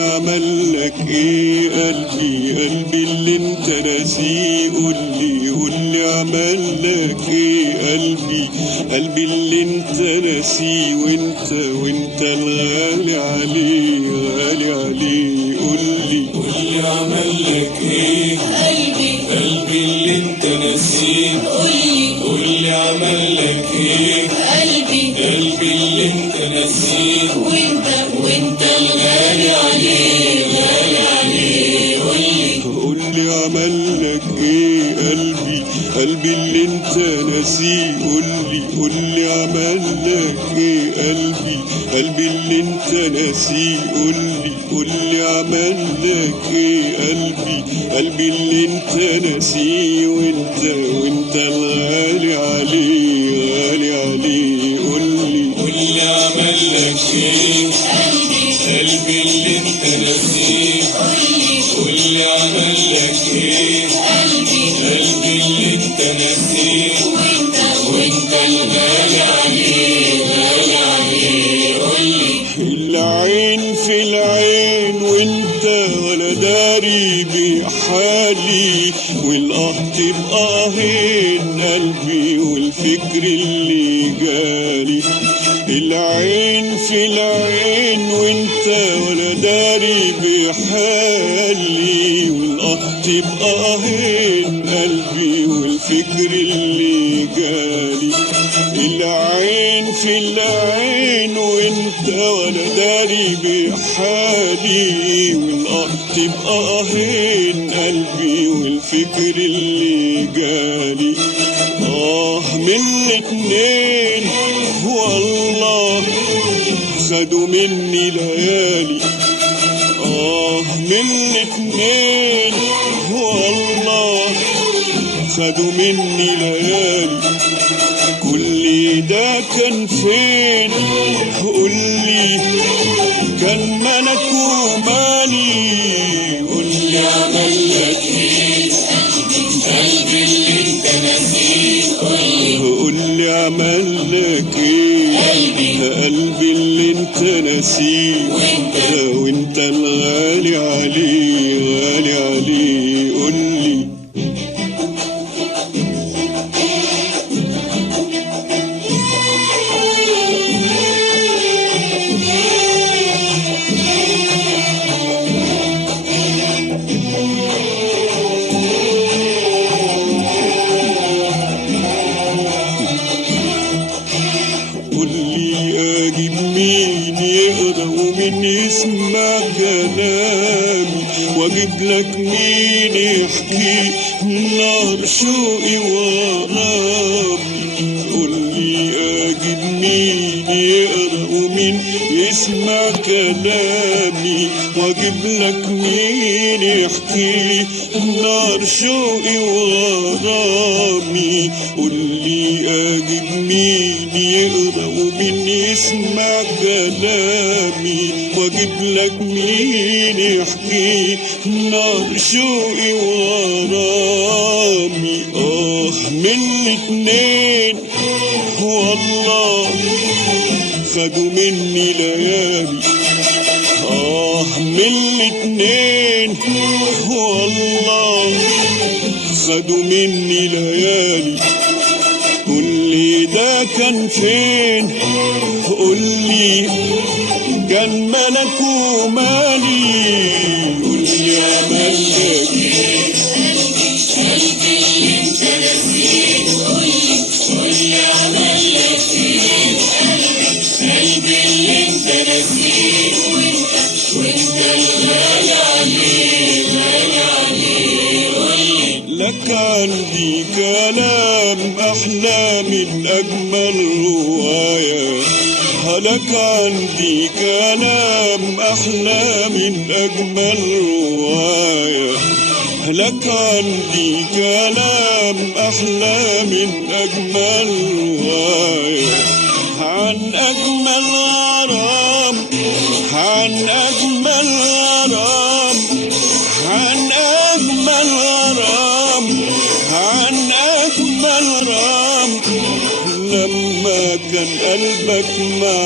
عملك ايه قلبي قلبي اللي انت ناسيه؟ قولي عملك ايه قلبي قلبي اللي انت ناسيه؟ وانت الغالي عليه غالي عليه. قولي عملك ايه قلبي اللي انت ناسيه؟ قولي عملك ايه قلبي اللي انت ناسيه؟ وانت الغالي عليه غالي عليه. قولي عملك ايه قلبي اللي انت ناسيه؟ قولي عملك ايه قلبي اللي انت ناسيه؟ قولي عملك ايه قلبي اللي انت ناسيه؟ وانت الغالي عليه غالي عليه. قولي عملك ايه قلبي اللي انت ناسيه؟ قولي عملك ايه قلبي اللي انت ناسيه؟ وانت الغالي عليه غالي عليه. العين في العين وانت ولا داري بحالي، والقهط بقاهين قلبي والفكر اللي جالي. العين في العين وانت ولا داري بحالي، والقهط بقاهين قلبي والفكر اللي جالي. العين في العين وانت ولا داري بحالي، والقهط بقاهين قلبي والفكر اللي جالي. من الاتنين والله خدوا مني ليالي. من الاتنين والله خدوا مني ليالي. كل ده كان فين؟ قولي كان ملك ومالي. قولي عملك ايه قلبي اللي انت ناسيه؟ قولي عملك ايه قلبي اللي انت ناسيه؟ وانت الغالي عليه غالي عليه. قولي اجيب مين يقرا ومين يسمع كلامي، واجيب لك مين يحكي نار شوقي ورامي. قولي اجيب مين يقرا ومين يسمع كلامي، واجيب لك مين يحكي نار شوقي ورامي. قولي اجيب مين يقرا ومين يسمع كلامي، واجيب لك مين يحكي نار شوقي ورامي. من الاتنين والله خدوا مني ليالي. من الاتنين والله خدوا مني ليالي. قولي ده كان فين؟ قولي كان ملك ومالي. قولي عملك ايه قلبي اللي انت ناسيه؟ قولي عملك ايه قلبي اللي أحلى من أجمل رواية. لك عندي كلام أحلى من أجمل رواية. لك عندي كلام أحلى من أجمل رواية. عن أجمل غرام، عن أجمل غرام، عن أجمل غرام، عن أجمل غرام. لما كان قلبك مع